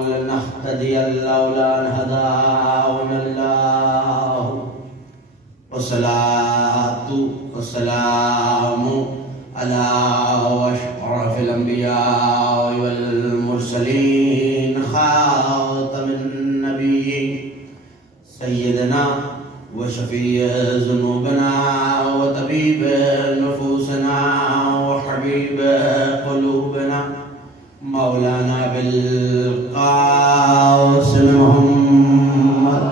ولنهتدي لولا أن هدانا الله والصلاة والسلام على أشرف الأنبياء والمرسلين خاتم النبيين سيدنا وشفيع ذنوبنا وطبيب نفوسنا وحبيب قلوبنا مولانا بالقاسم محمد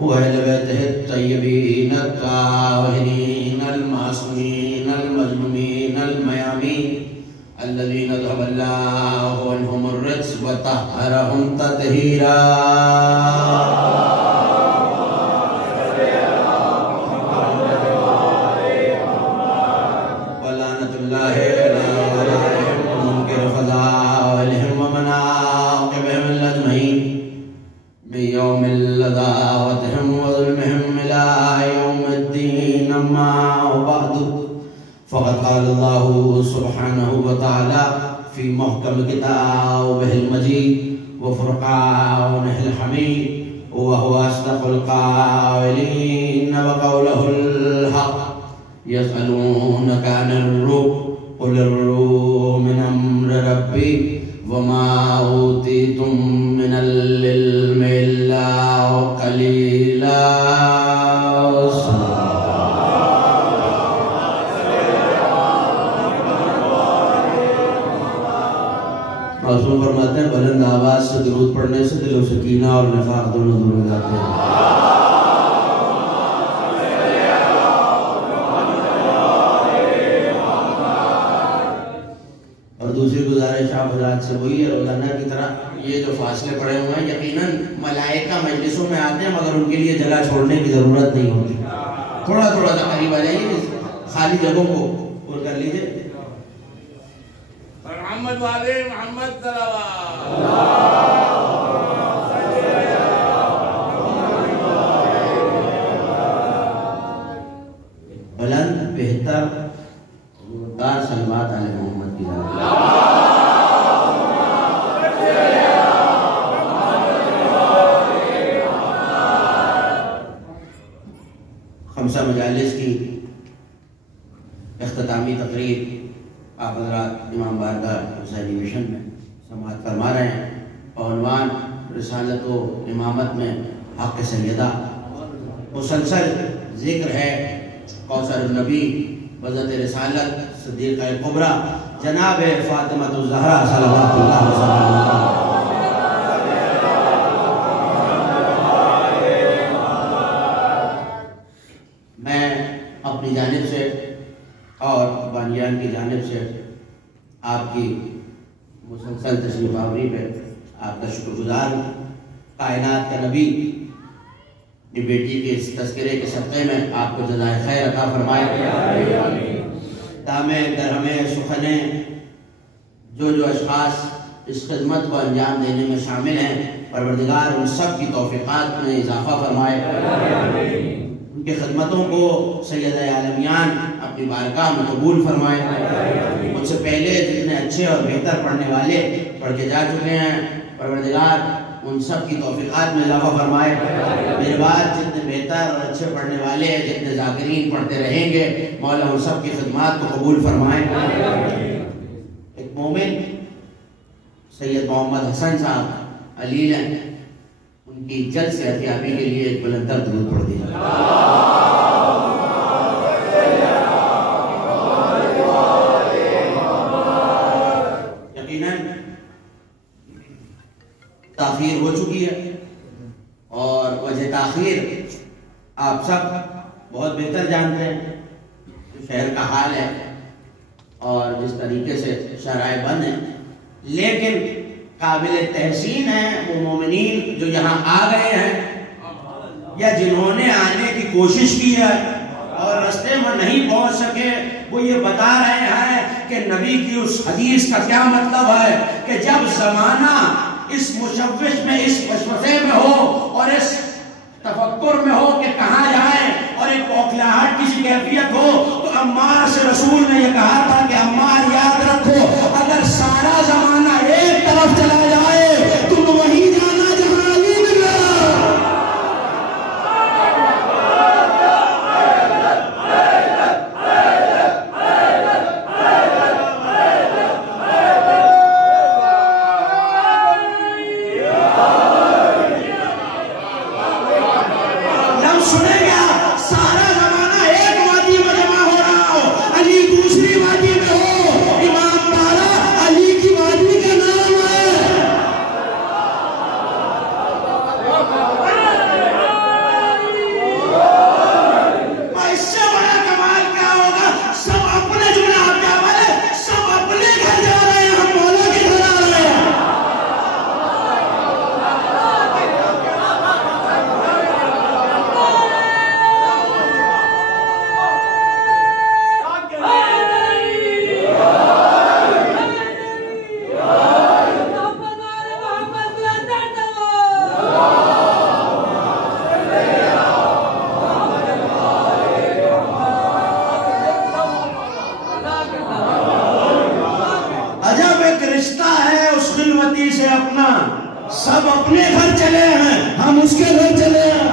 وأهل بيته الطيبين الطاهرين المعصومين المظلومين الميامين الذين ذهب الله عنهم الرجس وطهرهم تطهيرا بيوم لذاوتهم وظلمهم إلى يوم الدين أما وبعد فقد قال الله سبحانه وتعالى في محكم كتابه المجيد وفرقانه الحميد وهو أصدق القائلين وقوله الحق يسألونك عن الروح قل الروح من أمر ربي وما أوتيتم من العلم إلا قليلا معصوم فرماتے ہیں بلند آواز سے درود پڑھنے سے دل و سکینہ اور نفاق دونوں دور ہو جاتے ہیں. اور دوسری گزارش آپ حضرات سے وہی ہے روزانہ کی طرح یہ جو فاصلے پڑے ہوئے ہیں یقیناً ملائکہ مجلسوں میں آتے ہیں مگر ان کے لیے جگہ چھوڑنے کی ضرورت نہیں ہوتی. تھوڑا تھوڑا سا قریب آ جائیے خالی جگہوں کو پور کر لیجئے. محمد والے محمد صلوات بلند بہتر زوردار صلوات علی محمد کی ذات. خمسہ مجالس کی اختتامی تقریب آپ حضرات امام بارگاہ حسینی مشن میں سماعت فرما رہے ہیں. عنوان رسالت و امامت میں حق سیدہ. مسلسل ذکر ہے کوثر النبی وزت رسالت صدیقہ کبریٰ جناب فاطمہ الزہرا صلوات اللہ وسلم. میں اپنی جانب سے اور بانیان کی جانب سے آپ کی مسلسل تشریف آوری پہ آپ کا شکر گزار ہوں. کائنات کا نبی اپنی بیٹی کے اس تذکرے کے صدقے میں آپ کو جزائے خیر عطا فرمائے. دامے درہمے سخنے جو اشخاص اس خدمت کو انجام دینے میں شامل ہیں پروردگار ان سب کی توفیقات میں اضافہ فرمائے. ان کی خدمتوں کو سید عالمیان اپنی بارگاہ میں قبول فرمائے. مجھ سے پہلے جتنے اچھے اور بہتر پڑھنے والے پڑھ کے جا چکے ہیں پروردگار ان سب کی توفیقات میں اضافہ فرمائے. میرے بعد جتنے بہتر اور اچھے پڑھنے والے جتنے ذاکرین پڑھتے رہیں گے مولا ان سب کی خدمات کو قبول فرمائے. ایک مومن سید محمد حسن صاحب علیل ہیں ان کی جلد سے صحتیابی کے لیے ایک بلندر درود پڑھ دیجیے. یقیناً تاخیر ہو چکی ہے اور وجہ تاخیر آپ سب بہت بہتر جانتے ہیں. شہر کا حال ہے اور جس طریقے سے شرائع بند ہیں لیکن قابل تحسین ہیں وہ مومنین جو یہاں آ گئے ہیں یا جنہوں نے آنے کی کوشش کی ہے اور رستے میں نہیں پہنچ سکے وہ یہ بتا رہے ہیں کہ نبی کی اس حدیث کا کیا مطلب ہے کہ جب زمانہ اس مشوش میں اس وسوسے میں ہو اور اس تفکر میں ہو کہ کہاں جائیں عمار سے رسول نے یہ کہا تھا کہ عمار یاد رکھو اگر سارا زمانہ ایک طرف چلا جائے تم وہیں جانا جہاں علی نے گیا. سب اپنے گھر چلے ہیں ہم اس کے گھر چلے ہیں.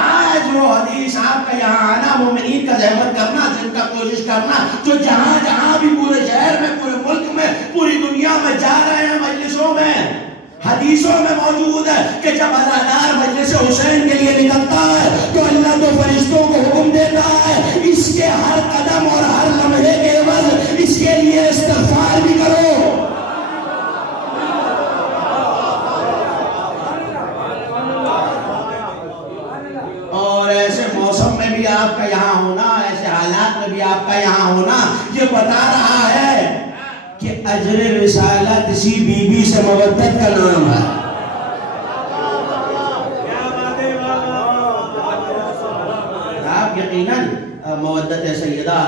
آج وہ حدیث آپ کا یہاں آنا مومنین کا زحمت کرنا جن کا کوشش کرنا جو جہاں جہاں بھی پورے شہر میں پورے ملک میں پوری دنیا میں جا رہے ہیں مجلسوں میں حدیثوں میں موجود ہے کہ جب ازادار مجلس حسین کے لیے نکلتا ہے تو اللہ تو فرشتوں کو حکم دیتا ہے اس کے ہر قدم اور ہر لمحے کے عوض اس کے لیے استغفار بھی کرو. اور ایسے موسم میں بھی آپ کا یہاں ہونا ایسے حالات میں بھی آپ کا یہاں ہونا یہ بتا رہا ہے کہ اجر رسالت اسی بی بی سے مودت کا نام ہے. آپ یقیناً مودت سیدہ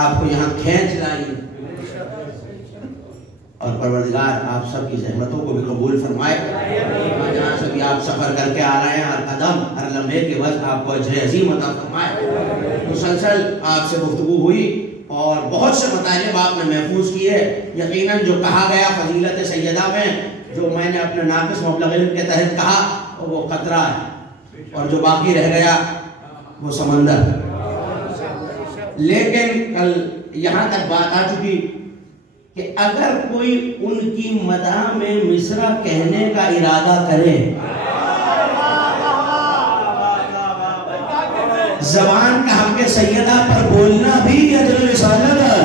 آپ کو یہاں کھینچ لائی اور پروردگار آپ سب کی زحمتوں کو بھی قبول فرمائے. جہاں سے بھی آپ سفر کر کے آ رہے ہیں ہر قدم ہر لمحے کے وقت آپ کو اجر عظیم عطا فرمائے. مسلسل آپ سے گفتگو ہوئی اور بہت سے مطالب آپ نے محفوظ کیے. یقیناً جو کہا گیا فضیلت سیدہ میں جو میں نے اپنے ناقص مبلغ علم کے تحت کہا وہ قطرہ ہے اور جو باقی رہ گیا وہ سمندر. لیکن کل یہاں تک بات آ چکی کہ اگر کوئی ان کی مدح میں مصرع کہنے کا ارادہ کرے زبان کا حق سیدہ پر بولنا بھی اجر رسالت ہے.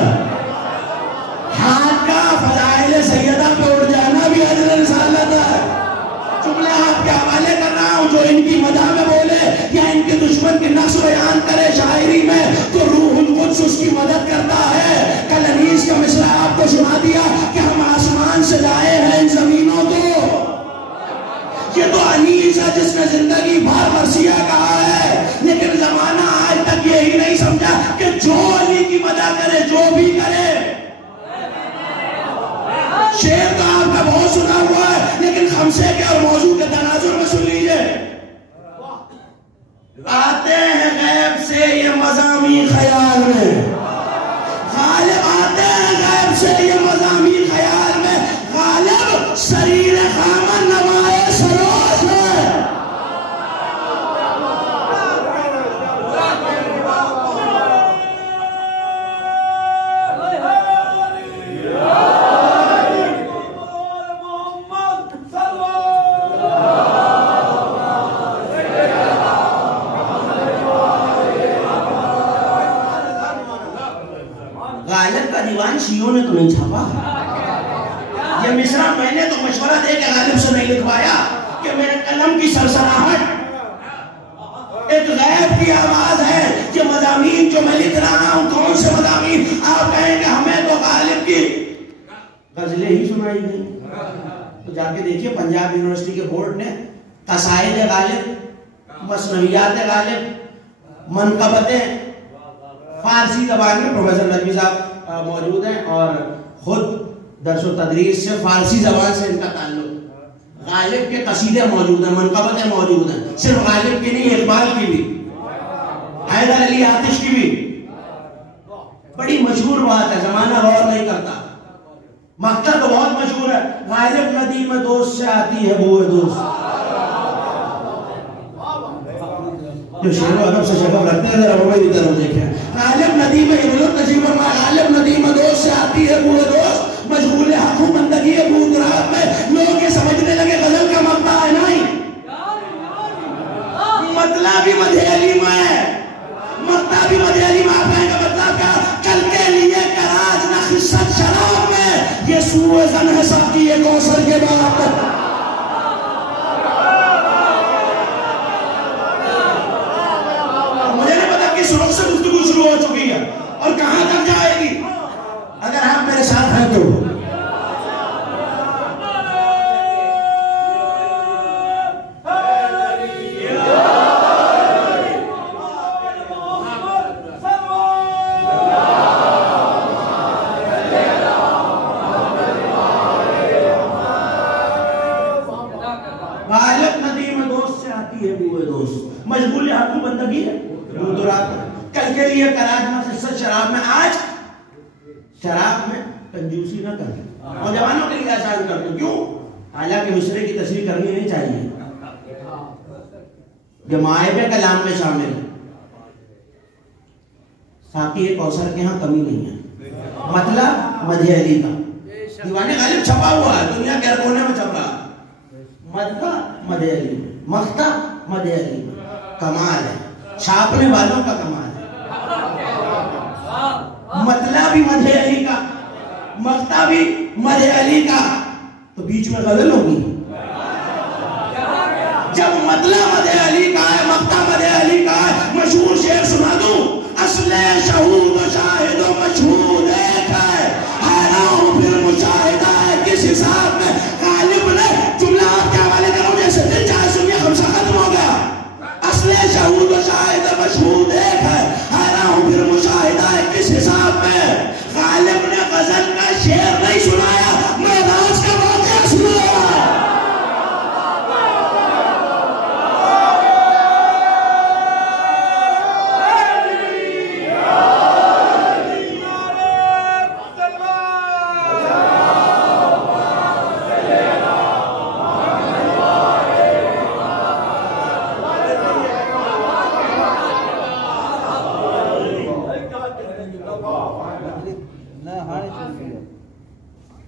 ہاتھ کا فضائل سیدہ پہ اڑ جانا بھی اجر رسالت ہے. جملے آپ کے حوالے کر رہا ہوں جو ان کی مدح میں بولے یا ان کے دشمن کے نقص بیان کرے شاعری میں تو روح القدس اس کی مدد کرتا ہے. کل انیس کا مصرع آپ کو سنا دیا کہ ہم آسمان سے لائے ہیں ان زمینوں کو. یہ تو انیس ہے جس نے زندگی بھر مرثیہ کہا ہے لیکن زمانہ آج تک یہی نہیں سمجھا کہ جو علی کی مدد کرے جو بھی کرے. شعر تو آپ کا بہت سنا ہوا ہے لیکن خمسے کے اور موضوع کے تناظر میں سن لیجئے. آتے ہیں غیب سے یہ مضامین خیال میں غالب آتے ہیں غیب سے یہ مضامین خیال میں غالب سریر خامن نوائے سروش ہے. غالب کا دیوان شیعوں نے تو نہیں چھاپا. یہ مصرع میں نے تو مشورہ دے کے غالب سے نہیں لکھوایا کہ میرے قلم کی سرسراہٹ ایک غیب کی آواز ہے. یہ مضامین جو میں لکھ رہا ہوں کون سے مضامین آپ کہیں گے ہمیں تو غالب کی غزلیں ہی سنائی گئی. تو جا کے دیکھیے پنجاب یونیورسٹی کے بورڈ نے قصائد غالب مثنویات غالب منقبتیں فارسی زبان میں پروفیسر نجمی صاحب موجود ہیں اور خود درس و تدریس سے فارسی زبان سے ان کا تعلق غالب کے قصیدے موجود ہیں، منقبتیں موجود ہیں، صرف غالب کی نہیں، اقبال کی بھی، حیدر علی آتش کی بھی. بڑی مشہور بات ہے، زمانہ غور نہیں کرتا. مقطع تو بہت مشہور ہے، غالب ندیم دوست سے آتی ہے بوئے دوست. جو شعر و ادب سے شغف رکھتے ہیں ذرا وہ میری طرف دیکھیں. غالب ندیم غالب ندیم دوست سے آتی ہے بوئے دوست، مشغول حق و بندگی بود رات میں. لوگ یہ سمجھنے لگے غزل کا مقطع ہے، نہیں، مطلب بھی مدح علی میں ہے، مقطع بھی مدح علی میں. آپ کہیں گے مطلب کیا؟ کل کے لیے کراج نہ خصت شراب میں، یہ سوء ظن ہے سب کی یہ کوثر کے بعد. مجھے نہیں پتا کس رخ سے گفتگو شروع ہو چکی ہے اور کہاں تک جائے گی. اگر آپ میرے ساتھ ہیں تو غالب ندیم دوست سے آتی ہے بوئے دوست، مشغول حق و بندگی ہے بود رات میں. کل کے لیے کراج نہ خصت شراب میں. آج شراب میں کنجوسی نہ کریں، نوجوانوں کے لیے آسان کر دو. کیوں؟ حالانکہ مصرے کی تصریح کرنی نہیں چاہیے، جو مائب کلام میں شامل ہے. ساقی کوثر کے ہاں کمی نہیں ہے. مطلب مدح علی کا، دیوان غالب چھپا ہوا ہے، دنیا کے ہر کونے میں چھپ رہا ہے. مطلب مدح علی میں، مقطع مدح علی میں. کمال ہے، چھاپنے والوں کا کمال ہے. مطلب بھی مدح علی کا، مقطع بھی مدح علی کا، تو بیچ میں غزل ہوگی. جب مطلب مدح علی کا ہے، مقطع مدح علی کا ہے. مشہور شعر سنا دوں، اصل شہود و شاہد و مشہود ایک ہے، حیران ہوں پھر مشاہدہ ہے کس حساب میں. غالب نے جملہ آپ کے حوالے کروں جیسے دل چاہے سنیے، خمسہ ختم ہو گیا. اصل شہود و شاہد و مشہود ایک ہے، حیران ہوں پھر مشاہدہ ہے کس حساب میں. غالب نے غزل کا شعر نہیں سنایا، معراج کا واقعہ سنایا.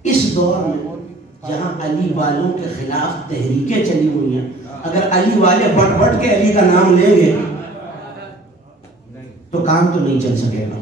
اس دور میں جہاں علی والوں کے خلاف تحریکیں چلی ہوئی ہیں، اگر علی والے بٹ بٹ کے علی کا نام لیں گے تو کام تو نہیں چل سکے گا.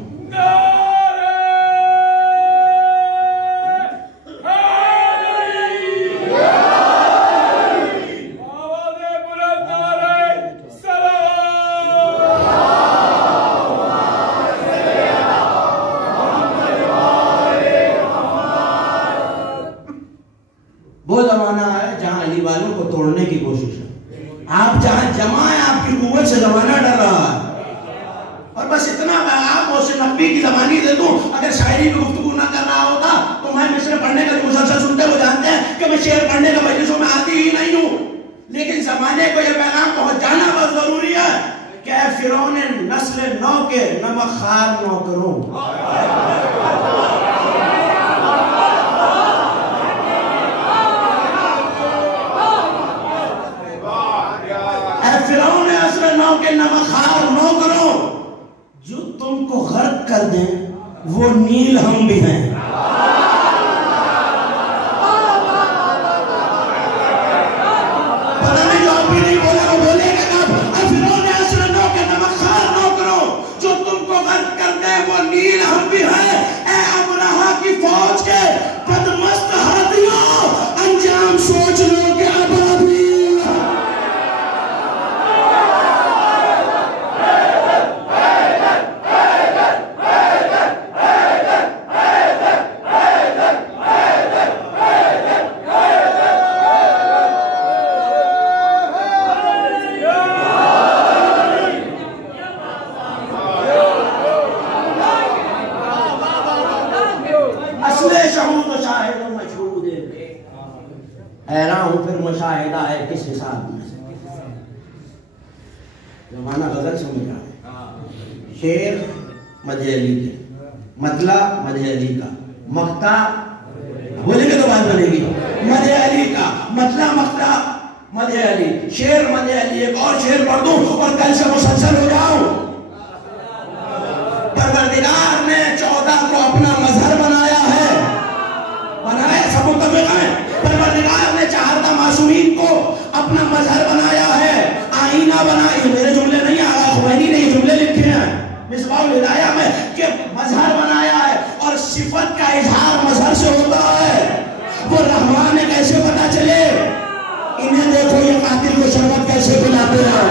وہ زمانہ ہے جہاں علی والوں کو توڑنے کی کوشش ہے. آپ جہاں جمع ہے، آپ کی قوت سے زمانہ ڈر رہا ہے. اور بس اتنا میں آپ محسن نقوی کی زبانی دے دوں، اگر شاعری میں گفتگو نہ کر رہا ہوتا تو میں مصرے پڑھنے کا جو مسلسل سنتے وہ جانتے ہیں کہ میں شعر پڑھنے کا مجلسوں میں آتی ہی نہیں ہوں. لیکن زمانے کو یہ پیغام پہنچانا بہت ضروری ہے کہ اے فرعون نسل نو کے نمک خوار نوکروں، فرعون اصل نو کے نمخار نوکروں، جو تم کو غرق کر دیں وہ نیل ہم بھی ہیں. پتہ نہیں جو آپ بھی نہیں بولے وہ بولے گا کب. فرعون اصل نو کے نمخار نوکروں، جو تم کو غرق کر دیں وہ نیل ہم بھی ہیں. اے ابرہہ کی فوج کے بدمست ہاتھیوں، انجام سوچ لو کہ ابابیل. ہے کس حساب میں؟ زمانہ غزل سمجھ رہا ہے. شعر مدح علی کے، مطلع مدح علی کا، مقطع بولیں گے تو بات بنے گی، مدح علی کا، مطلع مقطع مدح علی، شعر مدح علی. ایک اور شعر پڑھ دوں اور کل سے مسلسل ہو جاؤں. پروردگار نے 14 کو اپنا مظہر بنایا ہے، بنایا سب متفق ہیں. پروردگار نے 14 معصومین کو اپنا مظہر بنایا ہے، آئینہ بنائی. میرے جملے نہیں، آقا خمینی نے یہ جملے لکھے ہیں مصباح الہدایہ میں کہ مظہر بنایا ہے. اور صفت کا اظہار مظہر سے ہوتا ہے. وہ رحمان ہے کیسے پتا چلے؟ انہیں دیکھو یہ قاتل کو شربت کیسے پلاتے ہیں.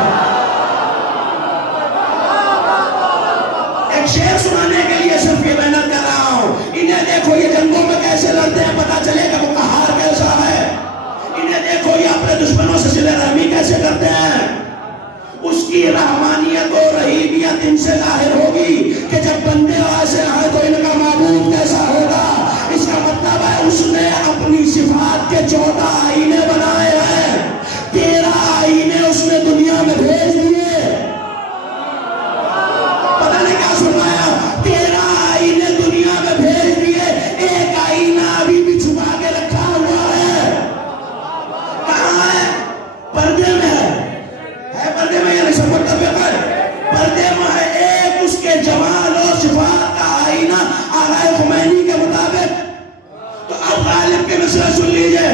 ایک شعر سنانے کے لیے صرف یہ محنت کر رہا ہوں. انہیں دیکھو یہ جنگوں میں کیسے لڑتے ہیں، پتا چلے کہ وہ قہار کیسا ہے. انہیں دیکھو یہ اپنے دشمنوں سے صلہ رحمی کیسے کرتے ہیں. اس کی رحمانیت و رحیمیت ان سے ظاہر ہوگی کہ جب بندے ایسے آئے تو ان کا معبود کیسا ہوگا. اس کا مطلب ہے اس نے اپنی صفات کے 14 آئینے بنائے ہیں. 13 آئینے اس نے دنیا میں بھیج دیے. پتہ نہیں کیا سنایا، 13 آئینے دنیا میں بھیج دیے. ایک آئینہ ابھی بھی چھپا کے رکھا ہوا ہے. کہاں ہے؟ پردے میں ہے. پردے میں یعنی سب متفق ہے، پردے میں ہے. ایک اس کے جمال و صفات کا آئینہ آقا خمینی کے مطابق. تو اب غالب کے مصرع سن لیجئے.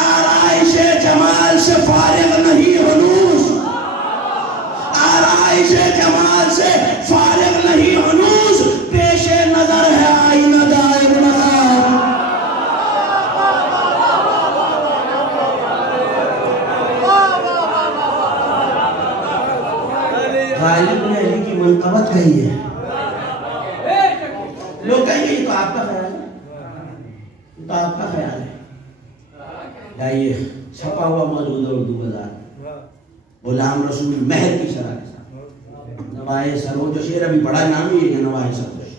آرائش جمال سے فارغ نہیں ہنوز، آرائش جمال سے فارغ نہیں ہنوز، پیش نظر ہے آئینہ دائم نقاب. غالب نے علی کی منقبت کہی ہے. لوگ کہیں گے یہ تو آپ کا خیال ہے، یہ تو آپ کا خیال ہے. لائیے چھپا ہوا موجود ہے اردو بازار میں، غلام رسول مہر کی شرح کے ساتھ. نوائے سروش جو شعر ابھی بڑا نام ہی ہے نوائے سروش.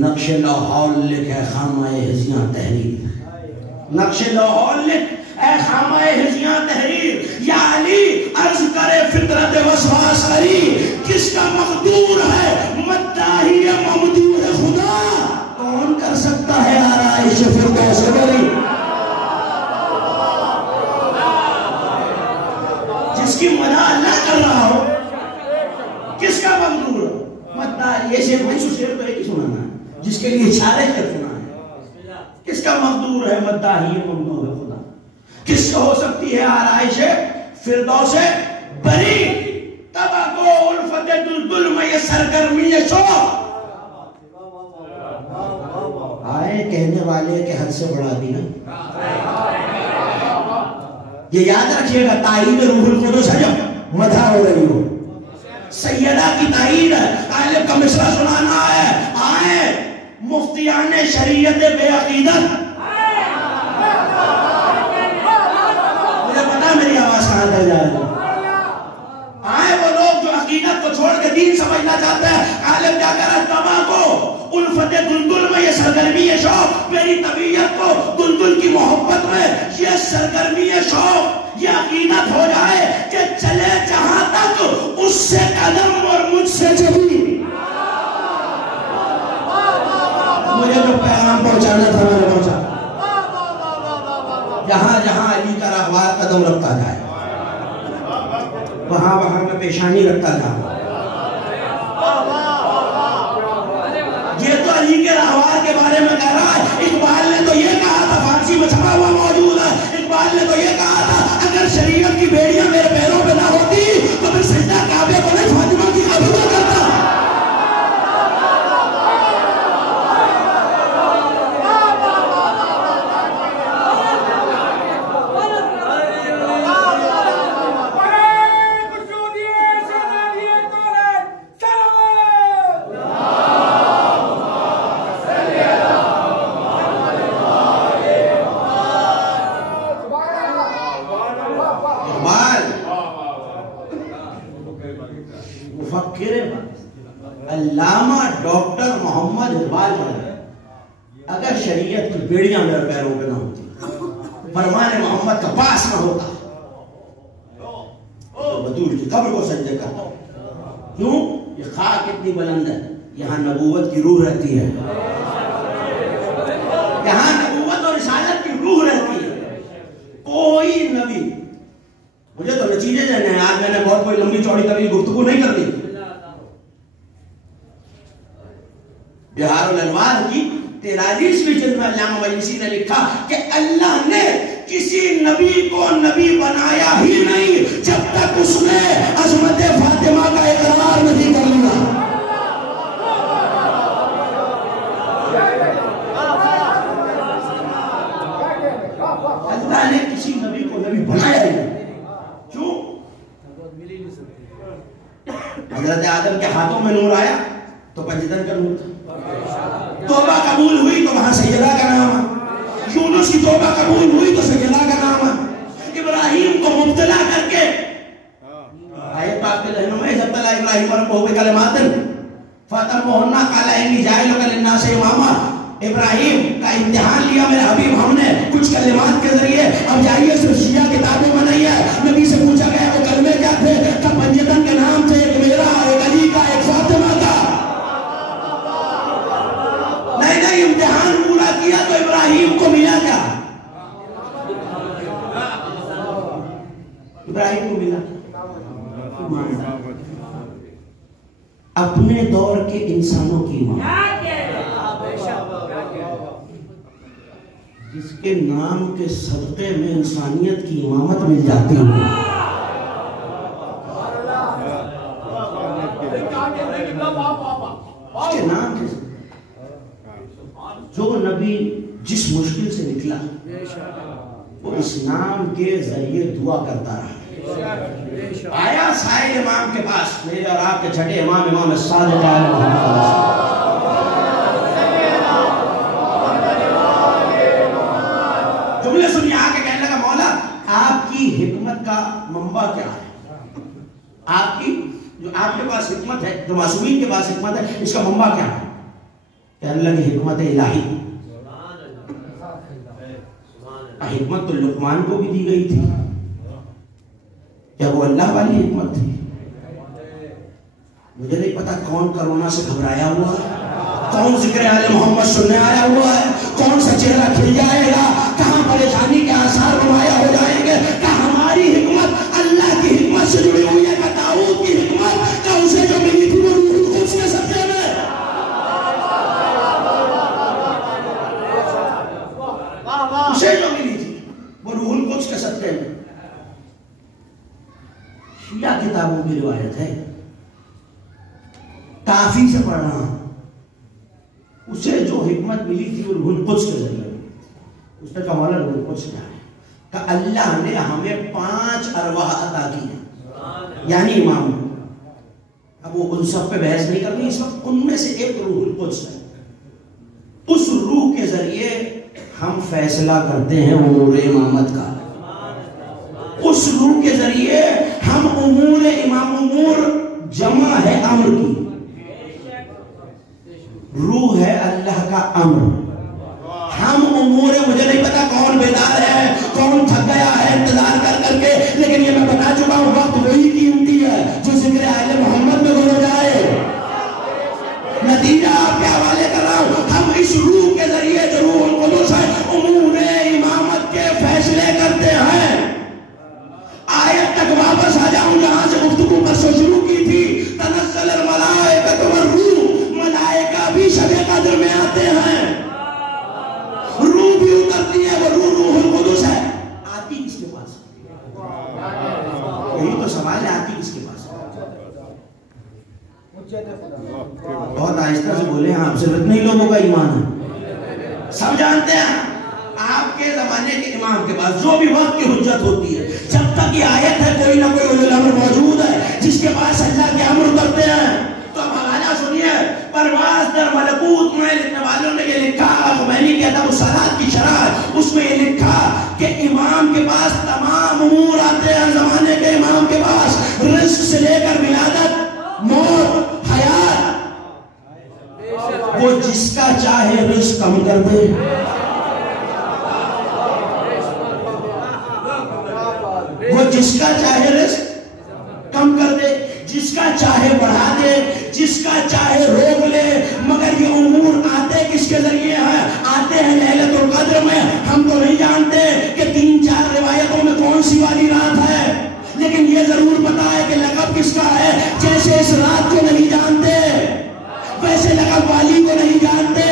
نقش لاحول لکھ اے خامہ ہزیاں تحریر، نقش لاحول لکھ اے خامہ ہزیاں تحریر. یا علی عرض کرے فطرت وسواس کری، کس کا مقدور ہے مداحی ممدوح خدا. کون کر سکتا ہے آرائش فردوس بری؟ جس کی مدح اللہ کر رہا ہو، کس کا مقدور مداحی. یہ شعر وہی شعر تو ایک ہی سنانا ہے جس کے لیے چارے شعر سنا ہے. کس کا مقدور ہے مداحی ممدوح خدا؟ کس سے ہو سکتی ہے آرائش فردوس بری؟ تبا کو الفت دلدل میں یہ سرگرمی شوق. آئے کہنے والے کے حد سے بڑھا دی نا. یہ یاد رکھیے گا، تائید روح القدس ہے جب مدح ہو رہی ہو. سیدہ کی تائید ہے. غالب کا مصرع سنانا ہے. آئے مفتیان شریعت بے عقیدت. مجھے پتا میری آواز کہاں تک جا رہی ہے. آئے وہ لوگ جو عقیدت کو چھوڑ کے دین سمجھنا چاہتے ہیں. غالب کیا کہہ رہا ہے؟ تبا کو الفت دلدل میں یہ سرگرمی شوق، میری طبیعت کو دلدل کی محبت میں یہ سرگرمی شوق، یہ عقیدت ہو جائے کہ چلے جہاں تک اس سے قدم اور مجھ سے جبی. مجھے جو پیغام پہنچانا تھا میں نے پہنچا. جہاں جہاں علی کا رہوار قدم رکھتا جائے، وہاں وہاں میں پیشانی رکھتا جاؤں. یہ تو علی کے رہوار کے بارے میں کہہ رہا ہے. اقبال نے تو یہ کہا تھا، فارسی میں چھپا ہوا موجود ہے. اقبال نے تو یہ کہا تھا اگر شریعت کی بیڑیاں میرے پیروں پہ نہ ہوتی تو میں سجدہ کعبے کو نہیں فاطمہ کی قبر کو کرتا. علامہ ڈاکٹر محمد اقبال اگر شریعت کی بیڑیاں میرے پیروں پہ نہ ہوتی، فرمان محمد کا پاس نہ ہوتا تو بطول کی قبر کو سجدے کرتا. کیوں؟ یہ خاک اتنی بلند ہے، یہاں نبوت کی روح رہتی ہے، یہاں نبوت اور رسالت کی روح رہتی ہے. کوئی نبی، مجھے تو نتیجے دینے ہیں، آج میں نے بہت کوئی لمبی چوڑی طویل گفتگو نہیں کرنی. بہار الانوار کی 43ویں جلد میں علامہ مجلسی نے لکھا کہ اللہ نے کسی نبی کو نبی بنایا ہی نہیں جب تک اس نے عظمت فاطمہ کا اقرار نہیں کر لیا. اللہ نے کسی نبی کو نبی بنایا ہی نہیں. کیوں؟ حضرت آدم کے ہاتھوں میں نور آیا تو پنجتن کا نور تھا. توبہ قبول ہوئی تو وہاں سیدہ کا نام ہے. یونس کی توبہ قبول ہوئی تو سیدہ کا نام ہے. ابراہیم کو مبتلا کر کے آیت پاک کے لہنوں میں جب تلا ابراہیم ربہ بکلمات فتمہن قال انی جاعلک للناس اماما. ابراہیم کا امتحان لیا میرے حبیب ہم نے کچھ کلمات کے ذریعے. اب جائیے صرف شیعہ کتابوں میں نہیں ہے، نبی سے پوچھا گیا وہ کلمے کیا تھے؟ کہ پنجتن کے نام تھے، ایک میرا، ایک علی کا، ایک فاطمہ کا. نہیں امتحان پورا کیا تو ابراہیم کو ملا کیا؟ ابراہیم کو ملا اپنے دور کے انسانوں کی امامت، جس کے نام کے صدقے میں انسانیت کی امامت مل جاتی ہے. اس کے نام کے جو نبی جس مشکل سے نکلا وہ اس نام کے ذریعے دعا کرتا رہا. آیا سائل امام کے پاس، میرے اور آپ کے چھٹے امام، امام الصادق علیہ محمد. جملے سنیے، آ کے کہنے لگا مولا آپ کی حکمت کا منبع کیا ہے؟ آپ کی جو آپ کے پاس حکمت ہے، جو معصومین کے پاس حکمت ہے، اس کا منبع کیا ہے؟ کہنے لگے حکمت الہی. حکمت تو لقمان کو بھی دی گئی تھی، کیا وہ اللہ والی حکمت تھی؟ مجھے نہیں پتا کون کرونا سے گھبرایا ہوا ہے، کون ذکر آل محمد سننے آیا ہوا ہے، کون سا چہرہ کھل جائے گا، کہاں پریشانی کے آثار نمایاں ہو جائیں گے. کہ ہماری حکمت اللہ کی حکمت سے جڑی ہوئی ہے. کہ داؤد کی حکمت کہ اسے جو ملی تھی وہ روح القدس کے صدقے میں. اسے جو ملی تھی وہ روح القدس کے صدقے میں. شیعہ کتابوں کی روایت ہے، کافی سے پڑھ رہا ہوں، اسے جو حکمت ملی تھی وہ روح القدس کے ذریعے. اس نے کہا مولا روح القدس کیا ہے؟ کہ اللہ نے ہمیں 5 ارواح عطا کی ہیں، یعنی امام. اب وہ ان سب پہ بحث نہیں کرنی اس وقت. ان میں سے ایک روح القدس ہے. اس روح کے ذریعے ہم فیصلہ کرتے ہیں امور امامت کا. اس روح کے ذریعے ہم امور امام، امور جمع ہے امر کی، روح ہے اللہ کا امر. ہم امور، مجھے نہیں پتا کون بیدار ہے، کون تھک گیا ہے انتظار کر کر کے، لیکن یہ میں بتا چکا ہوں وقت وہی قیمتی ہے جو ذکر آل محمد میں گزر جائے. نتیجہ آپ کے حوالے کر رہا ہوں. ہم اس روح کے ذریعے جو روح القدس ہے امور امامت کے فیصلے کرتے ہیں. آیت تک واپس آ جاؤں جہاں سے گفتگو پرسوں شروع کی تھی. تنزل الملائکۃ والروح، ملائکہ بھی شب قدر میں آتے ہیں، روح بھی اترتی ہے. وہ روح القدس ہے. آتی کس کے پاس؟ یہی تو سوال ہے، آتی کس کے پاس؟ بہت آہستہ سے بولے ہیں، آپ صرف اتنے ہی لوگوں کا ایمان ہے. سب جانتے ہیں آپ کے زمانے کے امام کے پاس جو بھی وقت کی حجت ہوتی ہے، جب تک یہ آیت ہے کوئی نہ کوئی اولی الامر موجود ہے جس کے پاس اللہ کے امر اترتے ہیں. تو اب حوالہ سنیے، پرواز در ملکوت میں لکھنے والوں نے یہ لکھا، خمینی کی ادب الصلاۃ کی شرح، اس میں یہ لکھا کہ امام کے پاس تمام امور آتے ہیں. زمانے کے امام کے پاس رزق سے لے کر ولادت، موت، حیات. وہ جس کا چاہے رزق کم کر دے، جس کا چاہے رزق کم کر دے، جس کا چاہے بڑھا دے، جس کا چاہے روک لے، مگر یہ امور آتے کس کے ذریعے ہیں؟ آتے ہیں لیلۃ القدر میں۔ ہم تو نہیں جانتے کہ 3-4 روایتوں میں کون سی والی رات ہے، لیکن یہ ضرور پتا ہے کہ لقب کس کا ہے۔ جیسے اس رات کو نہیں جانتے ویسے لقب والی کو نہیں جانتے،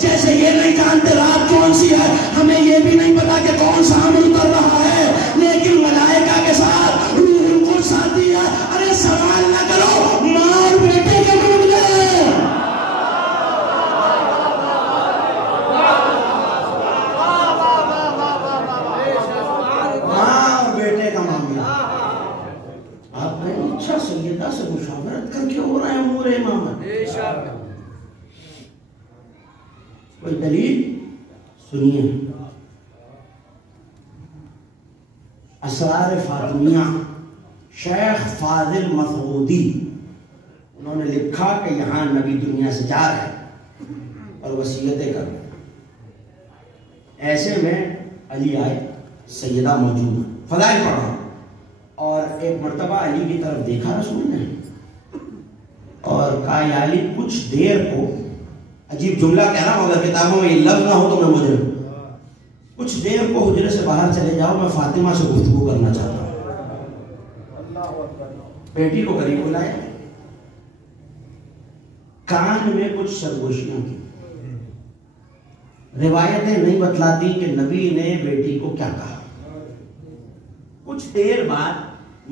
جیسے یہ نہیں جانتے رات کون سی ہے، ہمیں یہ بھی نہیں پتا کہ کون سا امر اتر رہا ہے، لیکن ملائکہ کے ساتھ روح القدس آتی ہے۔ ارے سوال نہ کرو، ماں اور بیٹے کے معاملے ہیں۔ ماں اور بیٹے کا معاملہ۔ آپ نے اچھا سیدہ سے مشاورت کر کے ہو رہا ہے امور امامت، کوئی دلیل سنیے۔ اسرار فاطمیہ، شیخ فاضل مسعودی، انہوں نے لکھا کہ یہاں نبی دنیا سے جا رہے اور وصیتیں کر رہے، ایسے میں علی آئے، سیدہ موجود ہیں، فضائل پڑھا، اور ایک مرتبہ علی کی طرف دیکھا رسول نے اور کہا یا علی کچھ دیر کو، عجیب جملہ کہہ رہا ہوں، اگر کتابوں میں یہ لفظ نہ ہو تو میں مجرم، کچھ دیر کو حجرے سے باہر چلے جاؤ، میں فاطمہ سے گفتگو کرنا چاہتا ہوں۔ بیٹی کو قریب بلایا، کان میں کچھ سرگوشیاں کی، روایتیں نہیں بتلاتی کہ نبی نے بیٹی کو کیا کہا۔ کچھ دیر بعد،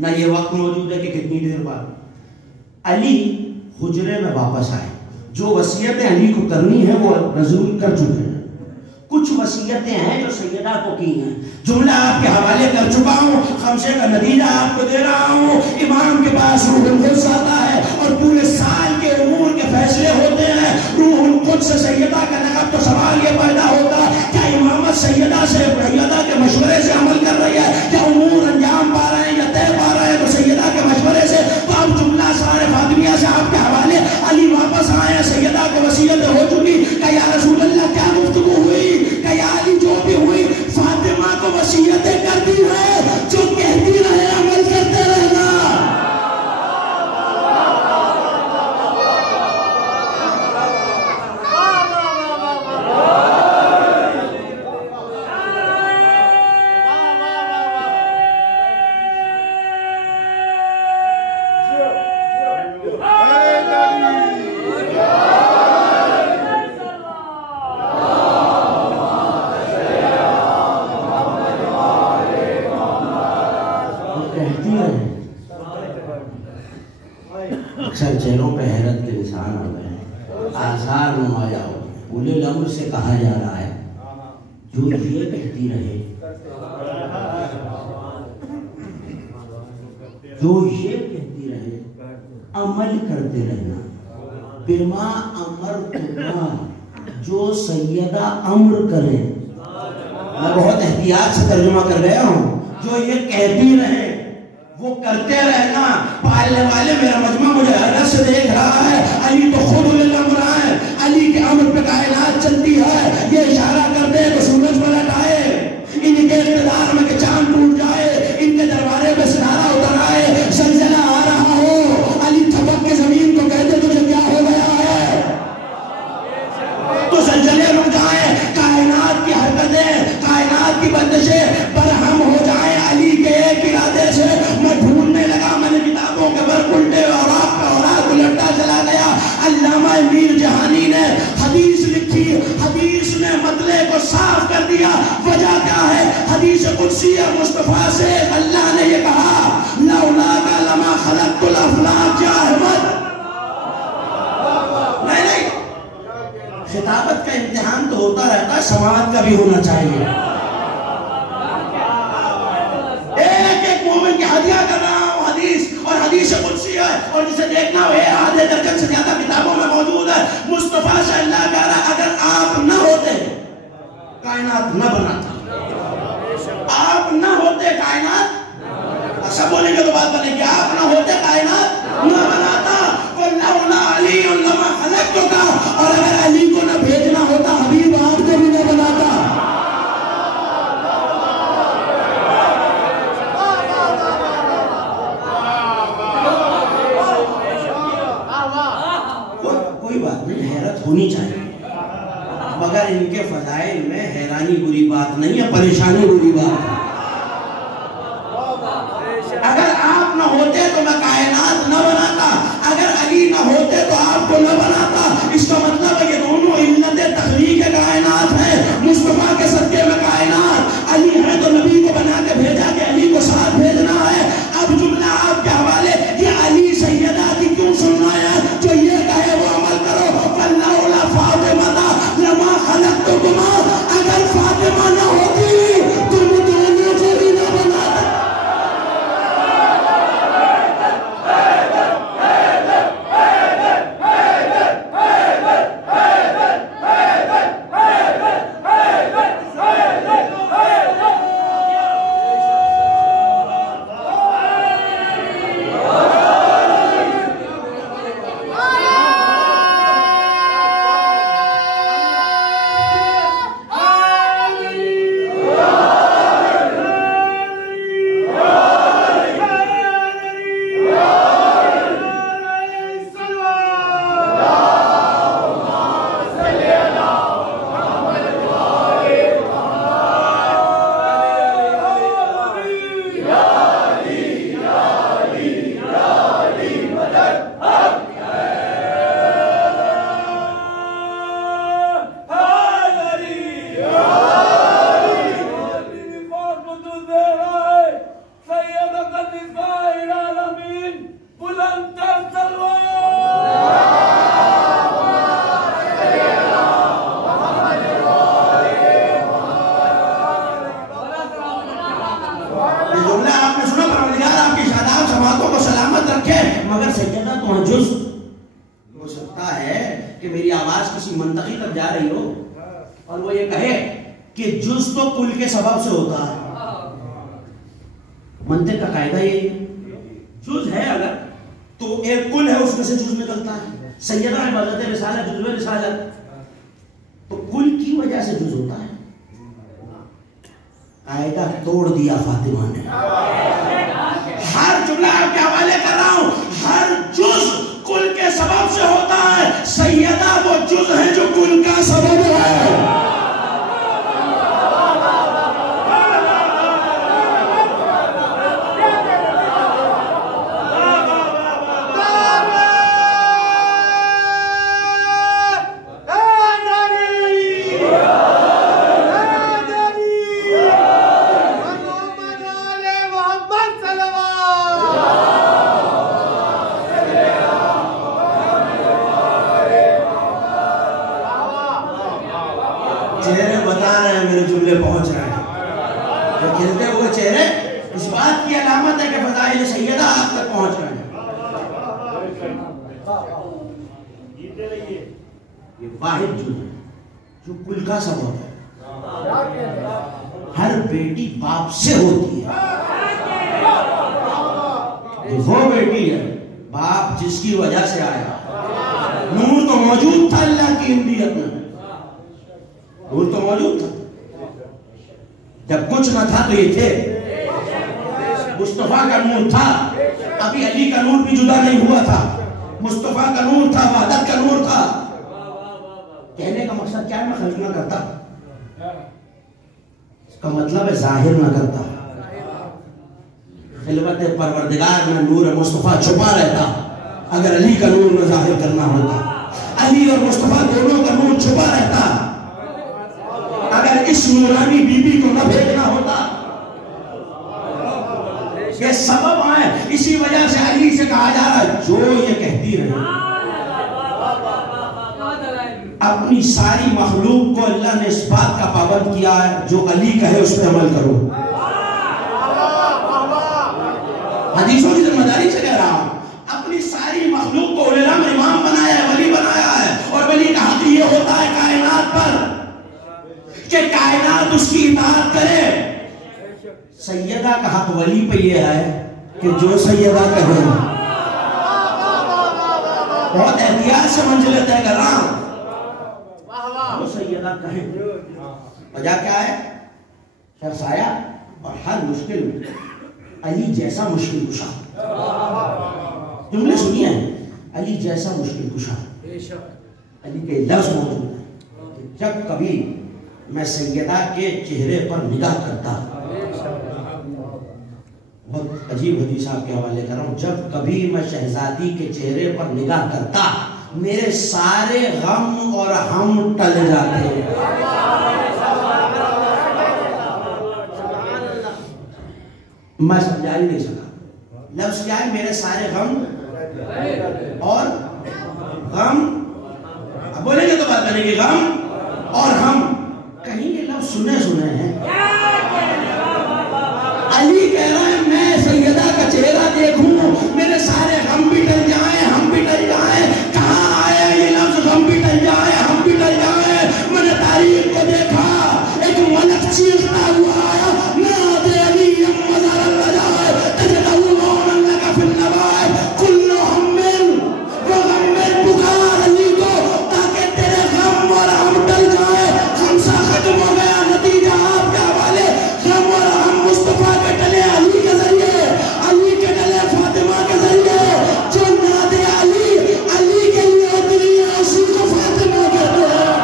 نہ یہ وقت موجود ہے کہ کتنی دیر بعد، علی حجرے میں واپس آئے۔ جو وصیتیں علی کو کرنی ہے وہ رسول کر چکے ہیں، کچھ وصیتیں ہیں جو سیدہ کو کی ہیں، جملہ آپ کے حوالے کر چکا ہوں، خمسے کا نتیجہ آپ کو دے رہا ہوں۔ امام کے پاس روح القدس آتا ہے اور پورے سال کے امور کے فیصلے ہوتے ہیں۔ روح القدس سے سیدہ کا لقب، تو سوال یہ پیدا ہوتا ہے کیا امامت سیدہ کے مشورے سے عمل کر رہی ہے، کیا امور انجام پا رہے ہیں یا طے پا رہے ہیں تو سیدہ کے مشورے سے؟ تو اب جملہ سارے فاطمیہ سے آپ کے حوالے، علی واپس آئے ہیں، سیدہ کو وصیت ہو چکی، کہ یا رسول اللہ کیا گفتگو ہوئی؟ کہ یا علی جو بھی ہوئی، فاطمہ کو وصیتیں کرتی ہے، جو کہتی رہے عمل کرتے رہنا۔ اکثر چہروں پہ حیرت کے نشان آ گئے ہیں، آثار نمایاں ہو گئے۔ اولے الامر سے کہا جا رہا ہے جو یہ کہتی رہے، جو یہ کہتی رہے، عمل کرتے رہنا، بما امرتنا، جو سیدہ امر کرے۔ میں بہت احتیاط سے ترجمہ کر گیا ہوں، جو یہ کہتی رہے وہ کرتے رہنا۔ پالنے والے میرا مجمع مجھے حیرت سے دیکھ رہا ہے، علی تو خود الامر ہے، علی کے امر پہ کائنات چلتی ہے۔ یہ اشارہ کر دے تو سورج پلٹ آئے، ان کے اقتدار میں کہ چاند ٹوٹ جائے، ان کے دروازے پہ ستارہ اتر آئے، زلزلہ آ رہا ہو، علی تھپک کے زمین کو کہتے تجھے کیا ہو گیا ہے، تو زلزلے رک جائیں، کائنات کی حرکتیں، کائنات کی بندشیں برہم ہو جائیں علی کے ایک ارادے سے۔ میں ڈھونڈنے لگا، میں نے کتابوں کے بر الٹے اور آپ کا اوراق الٹا چلا گیا۔ علامہ میر جہانی نے حدیث لکھی، حدیث نے مطلع کو صاف کر دیا۔ وجہ کیا ہے؟ حدیث قدسی مصطفیٰ سے اللہ نے یہ کہا، لولاک لما خلقت الافلاک یا احمد۔ نہیں، خطابت کا امتحان تو ہوتا رہتا ہے، سماعت کا بھی ہونا چاہیے۔ ایک مومن کی ہدیہ کر رہا ہوں حدیث، اور حدیث قدسی ہے، اور جسے دیکھنا ہو آدھے درجن سے زیادہ کتابوں میں موجود ہے۔ مصطفیٰ سے اللہ کہہ رہا ہے اگر آپ نہ ہوتے کائنات نہ بناتا، آپ نہ ہوتے کائنات، سب بولیں گے تو بات بنے گی، آپ نہ ہوتے کائنات نہ بناتا۔ وَلَوْلَا عَلِيٌّ لَمَا خَلَقْتُكَ، اور اگر علی کو نہ بھیجنا ہوتا حبیب آپ کو بھی نہ بناتا۔ ہونی چاہیے، مگر ان کے فضائل میں حیرانی بری بات نہیں ہے، پریشانی بری بات ہے۔ اگر آپ نہ ہوتے تو میں کائنات نہ بناتا، اگر علی نہ ہوتے تو آپ کو نہ بناتا۔ اس کا مطلب ہے یہ دونوں علت تخلیق کائنات ہیں۔ مصطفیٰ کے صدقے میں کائنات، علی ہے تو نبی کو بنا کے بھیجا کہ علی کو ساتھ بھیجنا ہے۔ اب جملہ آپ کے حوالے، یہ علی سیدہ کی کیوں سننا ہے؟ جو یہ کہے وہ عمل کرو۔ فَلَّوْلَا فَاطِمَةَ لَمَا خَلَقْتُكُمَا، اگر فاطمہ نہ ہوتی تم دونوں کو ہی نہ بناتا۔ مگر سیدہ تو جز ہو سکتا ہے کہ میری آواز کسی منطقی تک جا رہی ہو اور وہ یہ کہے کہ جز تو کل کے سبب سے ہوتا ہے۔ منطق کا قاعدہ یہ جز ہے اگر تو ایک کل ہے، اس میں سے جز نکلتا ہے۔ سیدہ عبادت رسالت، جزو رسالت، تو کل کی وجہ سے جز ہوتا ہے۔ قاعدہ توڑ دیا فاطمہ نے۔ ہر جملہ آپ کے حوالے کر رہا ہوں، ہر جز کل کے سبب سے ہوتا ہے۔ سیدہ وہ جز ہے جو کل کا سبب ہے۔ چہرے بتا رہے ہیں میرے جملے پہنچ رہے ہیں، جو کھلتے ہوئے چہرے اس بات کی علامت ہے کہ فضائل سیدہ آپ تک پہنچ رہے ہیں۔ یہ واحد جو ہے جو کل کا سبب ہے۔ ہر بیٹی باپ سے ہوتی ہے، وہ بیٹی ہے باپ جس کی وجہ سے آیا۔ نور تو موجود تھا اللہ کی انبیت میں، نور تو موجود تھا، جب کچھ نہ تھا تو یہ تھے۔ مصطفیٰ کا نور تھا، ابھی علی کا نور بھی جدا نہیں ہوا تھا، مصطفیٰ کا نور تھا، وحدت کا نور تھا۔ کہنے کا مقصد کیا ہے؟ میں خلق نہ کرتا، اس کا مطلب ہے ظاہر نہ کرتا۔ خلوت پروردگار میں نور مصطفیٰ چھپا رہتا، اگر علی کا نور میں ظاہر کرنا ہوتا۔ علی اور مصطفیٰ دونوں کا نور چھپا رہتا، اگر اس نورانی بی بی کو نہ بھیجنا ہوتا۔ یہ سبب ہے، اسی وجہ سے علی سے کہا جا رہا ہے جو یہ کہتی رہے۔ اپنی ساری مخلوق کو اللہ نے اس بات کا پابند کیا ہے جو علی کہے اس پہ عمل کرو۔ حدیثوں کی ذمہ داری سے کہہ رہا ہوں، اپنی ساری مخلوق کو علم امام بنایا ہے، ولی بنایا ہے، اور ولی کا حق یہ ہوتا ہے کائنات پر کہ کائنات اس کی اطاعت کرے۔ سیدہ کا حق ولی پہ یہ ہے کہ جو سیدہ کہے، بہت احتیاط سے منزلیں طے کر رہا ہوں، وہ سیدہ کہے۔ وجہ کیا ہے؟ شرسایہ اور ہر مشکل میں علی جیسا مشکل کشا۔ جملے سنیے، علی جیسا مشکل کشا۔ علی کے لفظ موجود ہیں کہ جب کبھی میں سیدہ کے چہرے پر نگاہ کرتا، بہت عجیب حدیث آپ کے حوالے کر رہا ہوں، جب کبھی میں شہزادی کے چہرے پر نگاہ کرتا میرے سارے غم اور ہم ٹل جاتے۔ میں سمجھا ہی نہیں سکا لفظ کیا ہے، میرے سارے غم اور غم، اب بولیں گے تو بات بنے گی، غم اور ہم۔ کہیں یہ لفظ سنے ہیں؟ علی کہہ رہا ہے میں سیدہ کا چہرہ دیکھوں میرے سارے غم بھی ٹل جائیں، ہم بھی ٹل جائیں۔ کہاں آیا یہ لفظ غم بھی ٹل جائیں ہم بھی ٹل جائیں؟ میں نے تاریخ کو دیکھا، ایک ملک چیختا ہوا آیا، ناد علی مزار الرجائے تجدہو غونا لکا فی النوائے کل حمل وغمل، پکار علی کو تاکہ تیرے غم اور ہم ٹل جائیں۔ خمسہ ختم ہو گیا، نتیجہ آپ کے حوالے، غم اور ہم مصطفیٰ کے ٹلے علی کے ذریعے، علی کے ٹلے فاطمہ کے ذریعے۔ جو ناد علی علی کے لیے اتری ہے اسی کو فاطمہ کہتے ہیں۔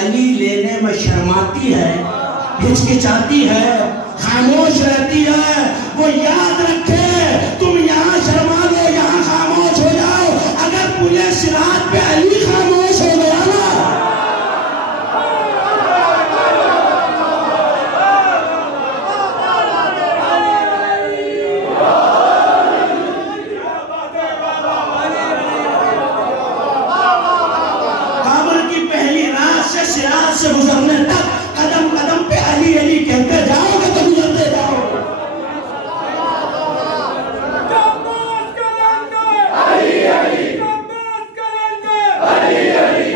علی لینے میں شرماتی ہے، ہچکچاتی ہے، خاموش رہتی ہے، وہ یاد رکھے تم یہاں شرما دو، یہاں خاموش ہو جاؤ، اگر پورے صراط پہ علی خاموش ہو گیا نا، صراط سے گزرنے تک قدم قدم پہ علی علی کہتے جاؤ گے تو گزرتے جاؤ گے۔ علی علی علی علی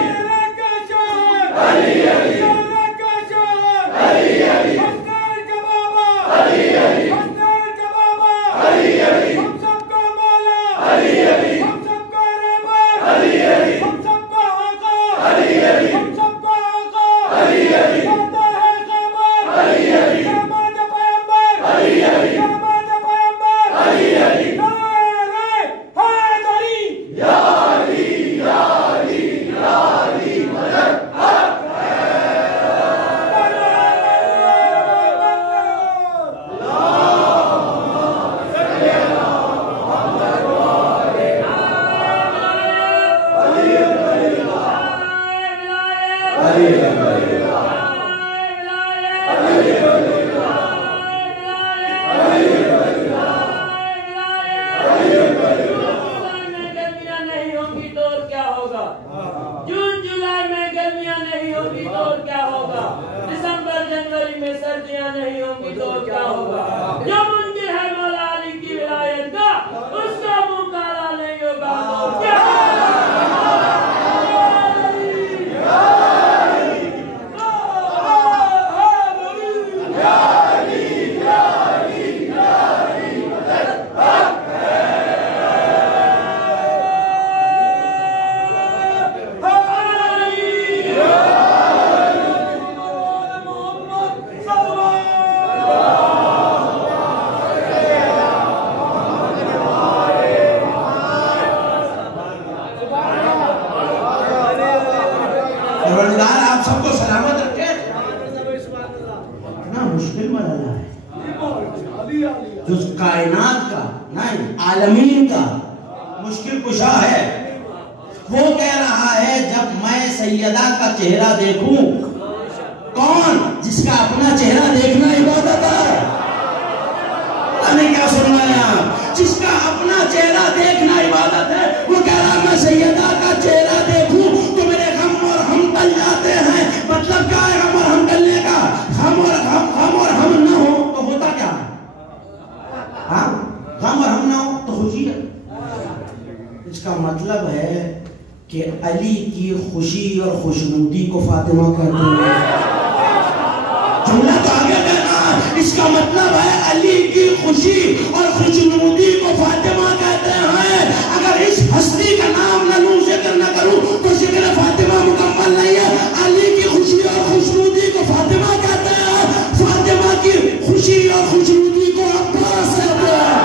عالمین کا مشکل کشا ہے. وہ کہہ رہا ہے جب میں سیدہ کا چہرہ دیکھوں. کون؟ جس کا اپنا چہرہ دیکھنا عبادت ہے. کیا سنوایا؟ جس کا اپنا چہرہ دیکھنا عبادت ہے. وہ کہہ رہا میں سیدہ کا چہرہ دیکھوں تو میرے غم اور ہم ٹل جاتے ہیں. مطلب کیا ہے غم اور ہم ٹلنے کا؟ غم اور ہم نہ ہو تو ہوتا کیا؟ ہاں غم اور ہم نہ ہو تو خوشی ہے. اس کا مطلب ہے کہ علی کی خوشی اور خوشنودی کو فاطمہ کہتے ہیں. جملہ تو آگے کہنا. اس کا مطلب ہے علی کی خوشی اور خوشنودی کو فاطمہ کہتے ہیں. اگر اس ہستی کا نام نہ لوں ذکر نہ کروں تو ذکر فاطمہ مکمل نہیں ہے. علی کی خوشی اور خوشنودی کو فاطمہ کہتے ہیں. فاطمہ کی خوشی اور خوشنودی کو عباس کہتے ہیں.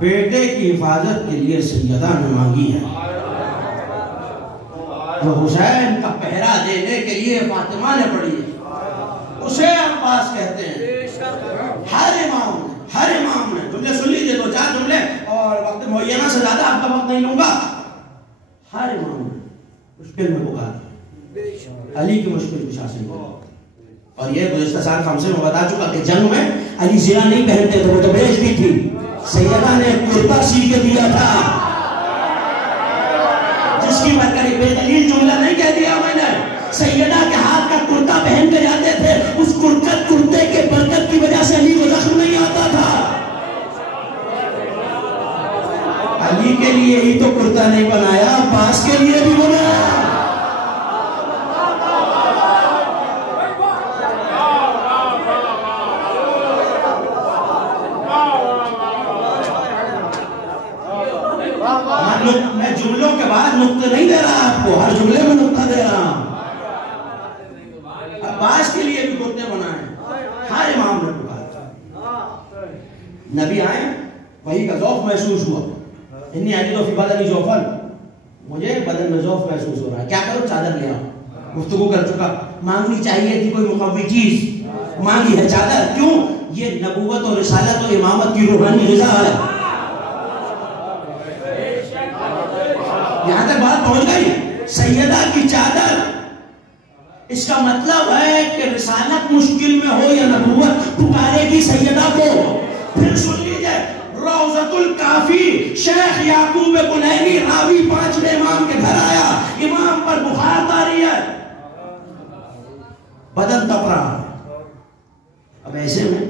بیٹے کی حفاظت کے لیے سیدہ نے مانگی ہے. جو حسین کا پہرا دینے کے لیے فاطمہ نے پڑھی ہے اسے عباس کہتے ہیں. ہر امام نے جملے سن لیجئے 2-4 جملے اور وقت معینہ سے زیادہ آپ کا وقت نہیں لوں گا. ہر امام نے مشکل میں پکارا علی کی مشکل کشا سے. اور یہ گزشتہ سال خمسے میں بتا چکا کہ جنگ میں علی زرہ نہیں پہنتے تھے, وہ تو بیچ بھی تھی. سیدہ نے کرتا سی کے دیا تھا جس کی بات کری. بے دلیل جملہ نہیں کہہ دیا میں نے. سیدہ کے ہاتھ کا کرتا پہن کے جاتے تھے. اس کرتے کے برکت کی وجہ سے علی کو زخم نہیں آتا تھا. علی کے لیے ہی تو کرتا نہیں بنایا, عباس کے لیے بھی بنایا. میں جملوں کے بعد نقطے نہیں دے رہا آپ کو, ہر جملے میں نقطہ دے رہا ہوں. عباس کے لیے بھی کرتے بنائے. ہر امام نے پکارا. نبی آئے, وہی کا ذوق محسوس ہوا. انی اجد فی بدنی ذوفا, مجھے بدن میں ذوف محسوس ہو رہا ہے, کیا کروں؟ چادر لے آؤ. گفتگو کر چکا. مانگنی چاہیے تھی کوئی مقوی چیز, مانگی ہے چادر. کیوں؟ یہ نبوت اور رسالت اور امامت کی روحانی غذا ہے. یہاں تک بات پہنچ گئی. سیدہ کی چادر, اس کا مطلب ہے کہ رسالت مشکل میں ہو یا نبوت, پکارے گی سیدہ کو. پھر سن لیجئے, روضۃ الکافی شیخ یعقوب کلینی راوی 5ویں امام کے گھر آیا، امام پر بخار طاری ہے، بدن تپ رہا ہے۔ اب ایسے میں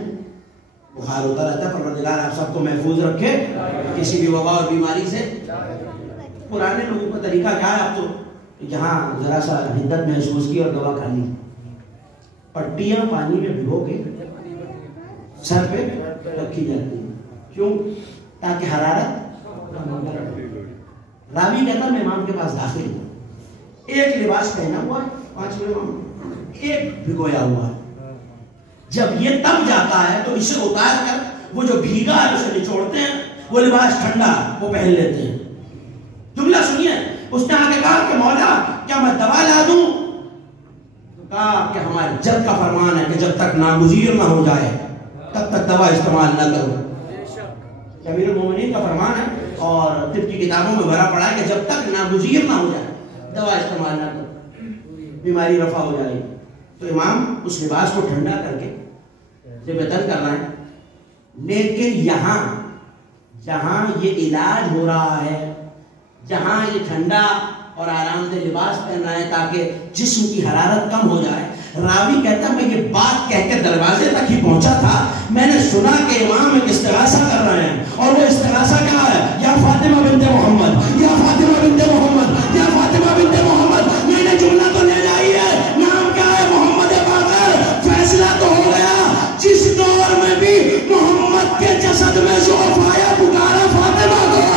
بخار ہوتا رہتا ہے، پروردگار آپ سب کو محفوظ رکھے کسی بھی وبا اور بیماری سے۔ پرانے لوگوں کا طریقہ کیا ہے؟ اب تو جہاں ذرا سا حدت محسوس کی اور دوا کھا لی، پٹیاں پانی میں بھگو کے سر پہ رکھی جاتی ہیں، کیوں؟ تاکہ حرارت کم ہو جائے۔ راوی کہتا میں امام کے پاس داخل ہوں، ایک لباس پہنا ہوا ہے 5ویں امام، ایک بھگویا ہوا ہے۔ جب یہ تب جاتا ہے تو اسے اتار کر وہ جو بھیگا ہے اسے نچوڑتے ہیں، وہ لباس ٹھنڈا وہ پہن لیتے ہیں۔ جملہ سنیے، اس نے آگے کہا کہ مولا کیا میں دوا لا دوں؟ کہا کہ ہمارے جد کا فرمان ہے کہ جب تک ناگزیر نہ ہو جائے تب تک دوا استعمال نہ کرو۔ امیر المومنین کا فرمان ہے اور طب کی کتابوں میں بھرا پڑا ہے کہ جب تک ناگزیر نہ ہو جائے دوا استعمال نہ کرو، بیماری رفع ہو جائے گی۔ تو امام اس لباس کو ٹھنڈا کر کے سے بدن کرنا ہے، لیکن یہاں جہاں یہ علاج ہو رہا ہے، جہاں یہ ٹھنڈا اور آرام دہ لباس پہن رہا ہے تاکہ جسم کی حرارت کم ہو جائے، راوی کہتا میں یہ بات کہہ کے دروازے تک ہی پہنچا تھا، میں نے سنا کہ امام ایک استغاثہ کر رہے ہیں، اور وہ استغاثہ کیا ہے؟ یا فاطمہ بنت محمد، یا فاطمہ بنت محمد، یا فاطمہ بنت محمد۔ میں نے جملہ تو لے جائی ہے، نام کیا ہے؟ محمد باقر۔ فیصلہ تو ہو گیا، جس دور میں بھی محمد کے جسد میں ضعف آیا پکارا فاطمہ کو۔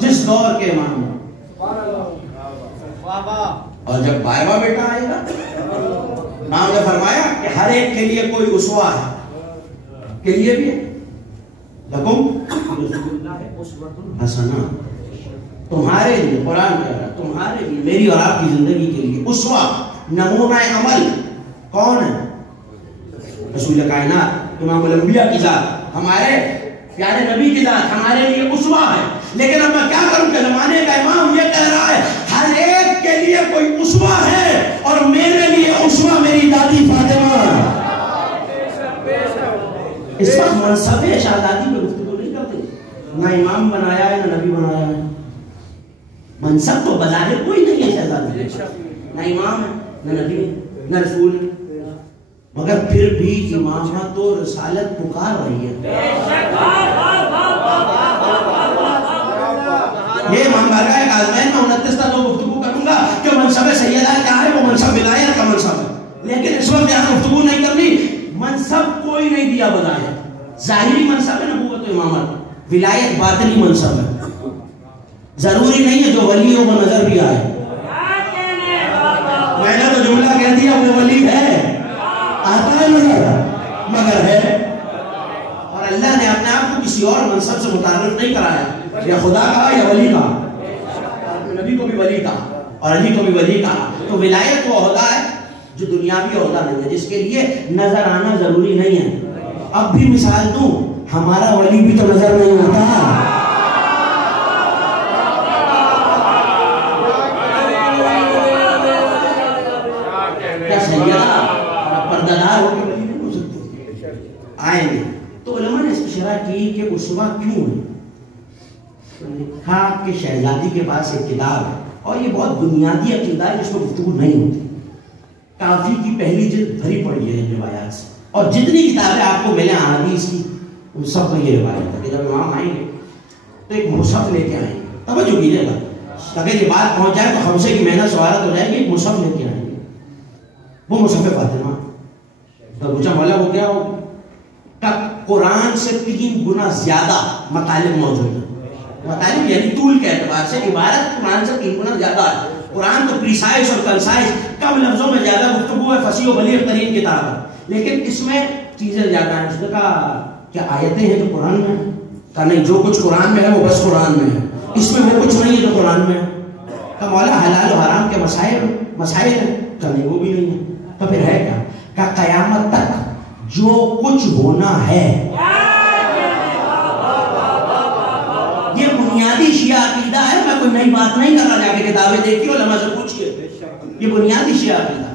جس دور کے امام، اور جب بائبا بیٹا آئے گا، نام نے فرمایا کہ ہر ایک کے لیے کوئی اسوہ ہے، کے لیے بھی ہے، لکم رسول اللہ اسوۃ حسنہ، تمہارے لیے قرآن کہہ رہا ہے، تمہارے لیے میری اور آپ کی زندگی کے لیے اسوہ، نمونہ عمل کون ہے؟ رسول کائنات، امام الانبیاء کی ذات، ہمارے پیارے نبی کی ذات ہمارے لیے اسوہ ہے۔ لیکن اب میں کیا کروں کہ زمانے کا امام یہ کہہ رہا ہے ہر ایک کے لیے کوئی اسوہ ہے، اور میرے لیے اسوہ میری دادی فاطمہ۔ اس وقت منصب شہزادی پہ گفتگو نہیں کرتے، نہ امام بنایا ہے نہ نبی بنایا ہے، منصب تو بظاہر کوئی نہیں ہے شہزادی، نہ امام ہے نہ نبی ہے نہ رسول ہے، مگر پھر بھی امامت و رسالت پکار رہی ہے۔ یہ امام بارگاہ کاظمین میں 29 تا لوگ گفتگو کروں گا کہ منصب سیدہ کیا ہے، وہ منصب ولایت کا منصب ہے، لیکن اس وقت یہاں گفتگو نہیں کرنی۔ منصب کوئی نہیں دیا بظاہر، ظاہری منصب ہے نبوت و امامت، ولایت باطنی منصب ہے، ضروری نہیں ہے جو ولی ہو وہ نظر بھی آئے۔ میں نے تو جملہ کہہ دیا وہ ولی ہے، آتا ہے نظر مگر ہے، اور اللہ نے اپنے آپ کو کسی اور منصب سے متعارف نہیں کرایا، یا خدا کہا یا ولی کہا، نبی کو بھی ولی کہا اور علی کو بھی ولی کہا۔ تو ولایت وہ عہدہ ہے جو دنیاوی عہدہ نہیں ہے، جس کے لیے نظر آنا ضروری نہیں ہے۔ اب بھی مثال دوں، ہمارا ولی بھی تو نظر نہیں ہوتا، کیا سیدہ پردہ دار ہو کے ولی نہیں ہو سکتے، آئیں گے۔ تو علماء نے اس کی شرح کی کہ اسوہ کیوں ہے؟ لکھا کہ شہزادی کے پاس ایک کتاب ہے، اور یہ بہت بنیادی عقیدہ ہے جس میں گفتگو نہیں ہوتی، کافی کی پہلی جلد بھری پڑی ہے روایات سے، اور جتنی کتابیں آپ کو ملیں احادیث کی ان سب میں یہ روایت ہے کہ جب امام آئیں گے تو ایک مصحف لے کے آئیں گے، توجہ کیجیے گا، اگر یہ بات پہنچ جائے تو خمسے کی محنت سوارت ہو جائے گی، ایک مصحف لے کے آئیں گے، وہ مصحف فاطمہ۔ تو پوچھا مولا وہ کیا ہو؟ قرآن سے 3 گنا زیادہ مطالب موجود ہیں، مطالب یعنی طول کے اعتبار سے عبارت قرآن سے 3 گنا زیادہ ہے۔ قرآن تو پریسائز اور کنسائز، کم لفظوں میں زیادہ گفتگو ہے، فصیح و بلیغ ترین کتاب ہے، لیکن اس میں چیزیں زیادہ ہیں۔ اس نے کہا کیا آیتیں ہیں جو قرآن میں ہیں؟ کہا نہیں، جو کچھ قرآن میں ہے وہ بس قرآن میں ہے، اس میں وہ کچھ نہیں ہے جو قرآن میں ہے۔ کہا مولا حلال و حرام کے مسائل ہیں؟ کہا نہیں وہ بھی نہیں ہے۔ تو پھر ہے کیا کہ قیامت تک جو کچھ ہونا ہے، یہ بنیادی شیعہ عقیدہ ہے. میں کوئی نئی بات نہیں کر رہا، جا کے کتابیں دیکھیے، علماء سے پوچھئے. یہ بنیادی شیعہ عقیدہ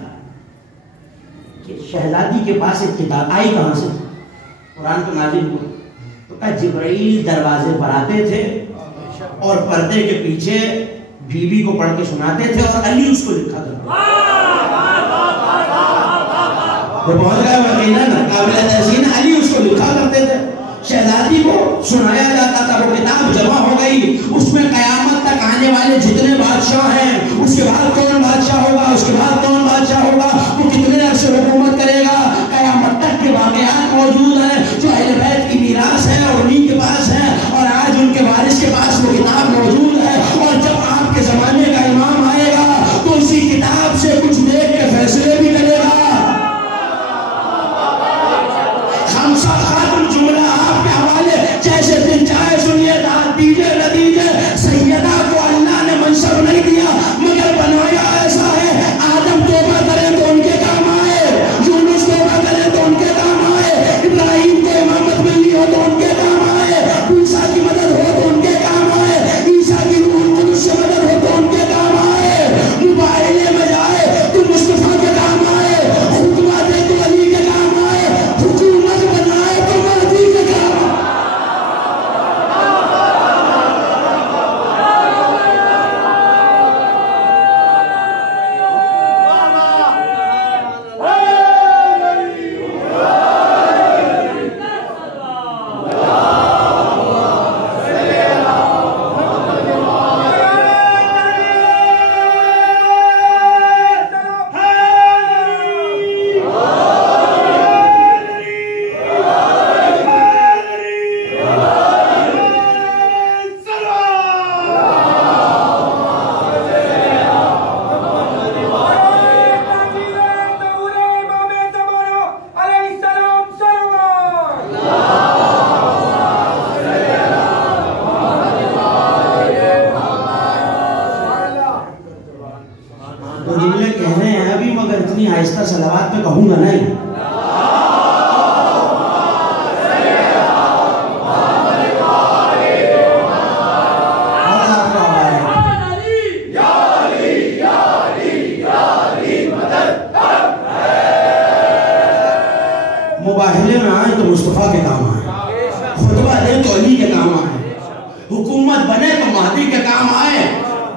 کہ شہزادی کے پاس ایک کتاب آئی کہاں سے؟ قرآن تو نازل ہوا. تو کہا جبرائیل دروازے پر آتے تھے اور پردے کے پیچھے بیوی کو پڑھ کے سناتے تھے اور علی اس کو لکھا کرتے. جو پہنچ گئے وکیلا نا قابل تحسین، علی اس کو لکھا کرتے تھے. شہزادی کو سنایا جاتا تھا، وہ کتاب جمع ہو گئی. اس میں قیامت تک آنے والے جتنے بادشاہ ہیں، اس کے بعد کون بادشاہ ہوگا، اس کے بعد کون بادشاہ ہوگا، وہ کتنے عرصے حکومت کرے گا، قیامت تک کے واقعات موجود ہیں جو اہل بیت کی میراث ہے اور انہیں کے پاس ہے، اور آج ان کے وارث کے پاس وہ کتاب موجود ہے. اور جب آپ کے زمانے کا امام آئے گا تو اسی کتاب سے کچھ دیکھ کے فیصلے بھی کرے گا. خمسہ خاتم جملہ آپ کے حوالے، جیسے دل چاہے سنیے، داد دیجئے نہ دیجئے. سیدہ کو اللہ نے منصب نہیں دیا مگر بنایا ایسا ہے، آدم توبہ کریں تو ان کے کام آئے، یونس توبہ کریں تو ان کے کام آئے، ابراہیم کو امامت ملی ہو تو ان کے کام آئے، عیسیٰ کی مدد ہو تو ان کے کام آئے، عیسیٰ کی روح القدس سے مدد ہو تو ان کے کام آئے، مباہلے میں جائے تو مصطفیٰ کے کام آئے، خطبہ دے تو علی کے کام آئے، حکومت بنائے تو مہدی کے کام آئے. تو جملے کہنے ہیں ابھی، مگر اتنی آہستہ صلوات میں کہوں گا نہیں. مباہلے میں آئے تو مصطفیٰ کے کام آئے، خطبہ دے تو علی کے کام آئے، حکومت بنے تو مہدی کے کام آئے.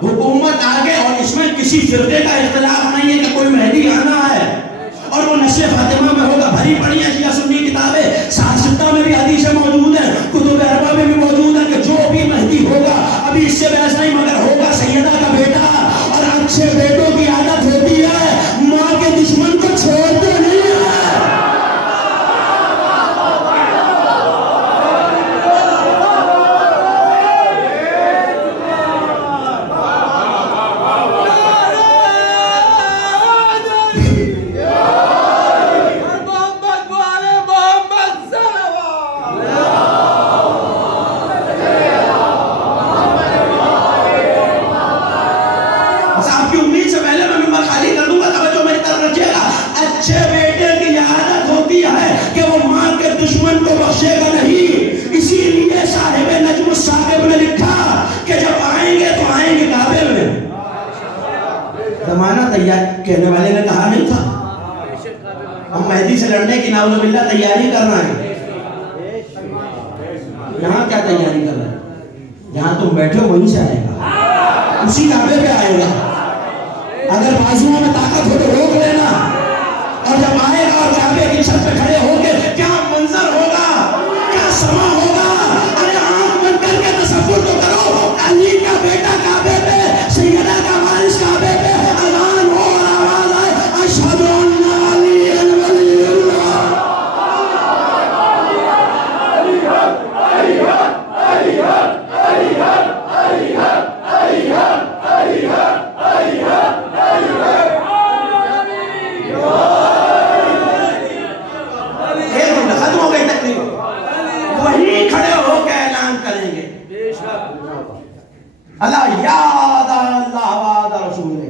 حکومت آگے، اور اس میں کسی فرقے کا اختلاف نہیں ہے کہ کوئی مہدی آنا ہے، اور وہ نسل فاطمہ میں ہوگا. بھری پڑی ہیں شیعہ سنی کتابیں، ساتھ میں بھی حدیثیں موجود ہیں، کتب اربعہ میں بھی موجود ہے کہ جو بھی مہدی ہوگا، ابھی اس سے بحث نہیں، مگر ہوگا سیدہ کا بیٹا. اور اچھے بیٹوں کی عادت ہوتی ہے ماں کے دشمن کو چھوڑتے نہیں ہے. اچھے بیٹے کی عادت ہوتی ہے کہ وہ ماں کے دشمن کو بخشے گا نہیں. اسی لیے صاحب نجم الثاقب نے لکھا کہ جب آئیں گے تو آئیں گے کعبے میں. زمانہ تیار کہنے والے نے کہا نہیں تھا ہم مہدی سے لڑنے کی نعوذ باللہ تیاری کرنا ہے. یہاں کیا تیاری کر رہے ہیں؟ جہاں تم بیٹھے ہو وہیں سے آئے گا، اسی کعبے پہ آئے گا. اگر بازوؤں میں طاقت ہو تو روک لینا، اور جب آئے گا اور کعبے کی چھت پہ کھڑے ہو کے کیا منظر ہوگا، کیا سما ہوگا. ارے آنکھ بند کر کے تصور تو کرو، علی کا بیٹا کعبے پہ، سیدہ کا وارث کعبے پہ، اذان ہو اور آواز آئے اشہد ان علی ولی اللہ. وہیں کھڑے ہو کے اعلان کریں گے اللہ یاد اللہ وعد رسول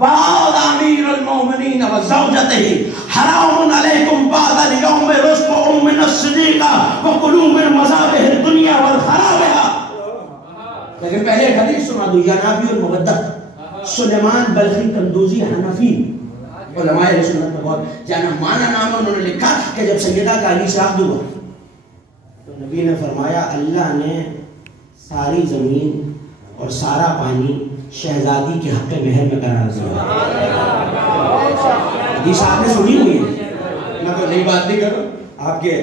وعاد امیر المؤمنین وزوجتہ حرام علیکم بعد اليوم رزق من الصدیقہ وکلوا من مذابح الدنیا والخرابها. لیکن پہلے ایک حدیث سنا دو. یا نابی المغدد سلیمان بلخی تندوزی حنفی علماء سنت میں بہت جانا مانا نام ہے. انہوں نے لکھا کہ جب سیدہ کا علی سے عقد ہوا تو نبی نے فرمایا اللہ نے ساری زمین اور سارا پانی شہزادی کے حق مہر میں قرار دیا. حدیث آپ نے سنی ہوئی ہے, میں تو نئی بات نہیں کر رہا. آپ کے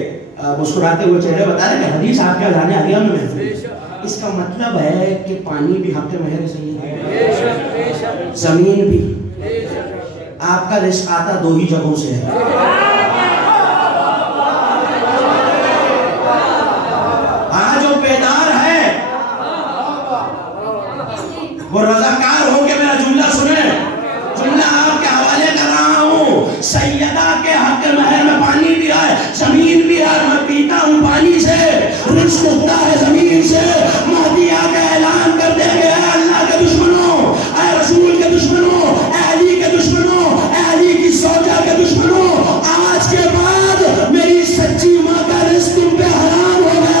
مسکراتے ہوئے چہرے بتا رہے کہ حدیث آپ کے اذہان عالیہ میں محفوظ. اس کا مطلب ہے کہ پانی بھی حق مہر صحیح ہے, زمین بھی. آپ کا رزق آتا دو ہی جگہوں سے ہے. آج جو بیدار ہے وہ رضاکار ہو کے میرا جملہ سنیں. جملہ آپ کے حوالے کر رہا ہوں. سیدہ کے حق مہر میں پانی بھی ہے, زمین بھی ہے. میں پیتا ہوں پانی سے, رزق اٹھتا ہے زمین سے. مہدی آگے اعلان کر دیں گے اے اللہ کے دشمنوں, اے رسول کے دشمنوں, اے علی کے دشمنوں, اے علی کی زوجہ کے دشمنوں, آج کے بعد میری سچی ماں کا رزق تم پہ حرام ہو گیا.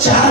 4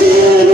3